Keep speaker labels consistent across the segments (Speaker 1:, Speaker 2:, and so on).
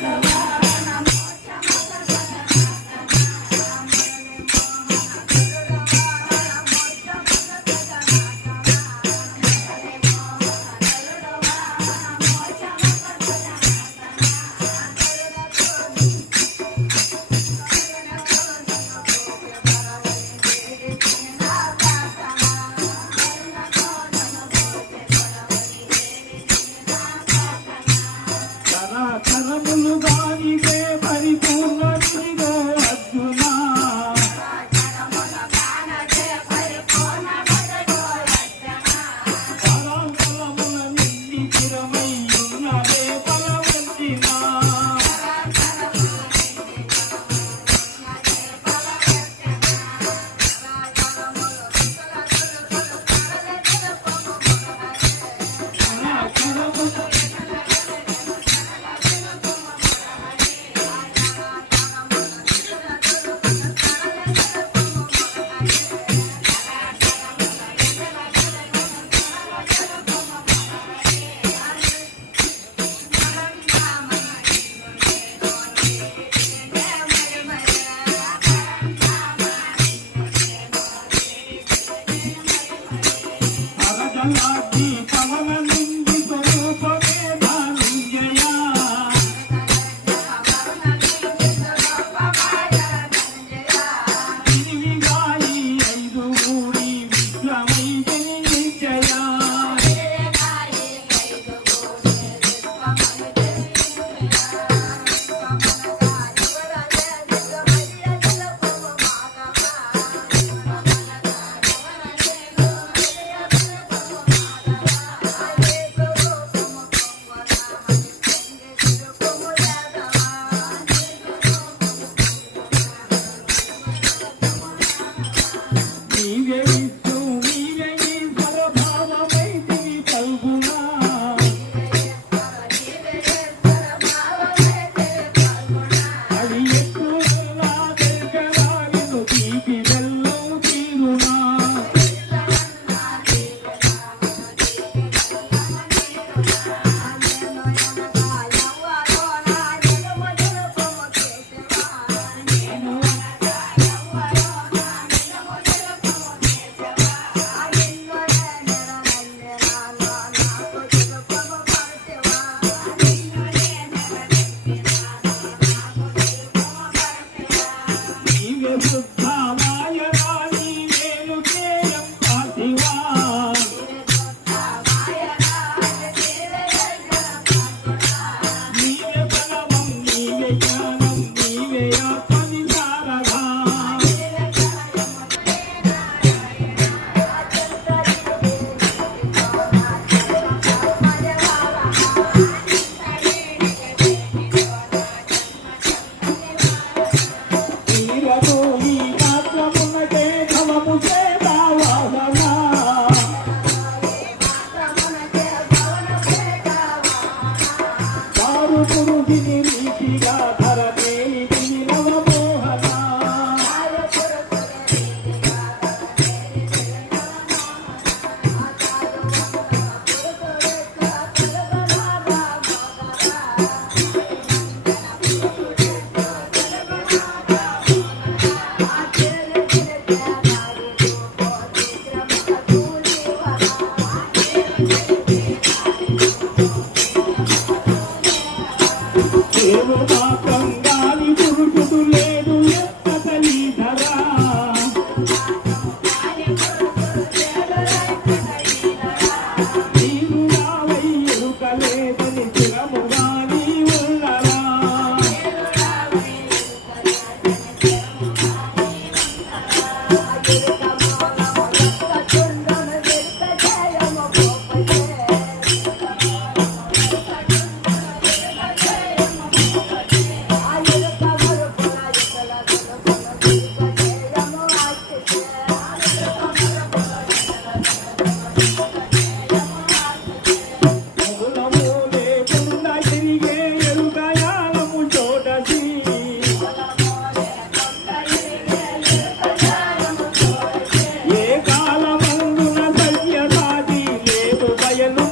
Speaker 1: Turn.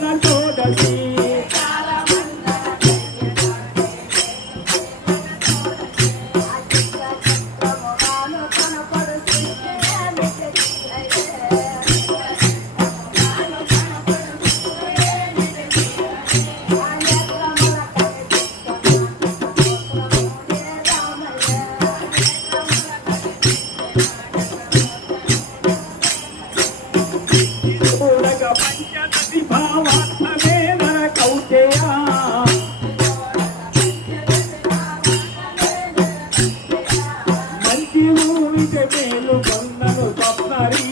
Speaker 1: toda todas భావించే మేలు పొందను స్వప్నరీ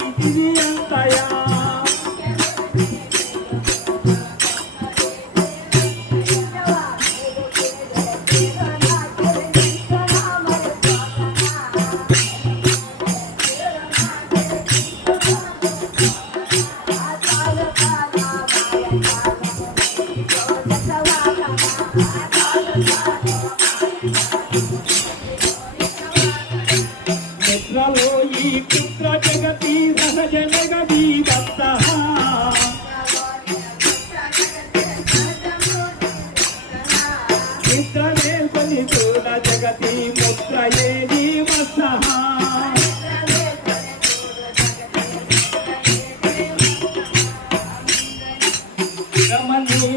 Speaker 1: మిత్రమే కొని చూడ జగతి ముద్రయే నీవ సహా రమణీ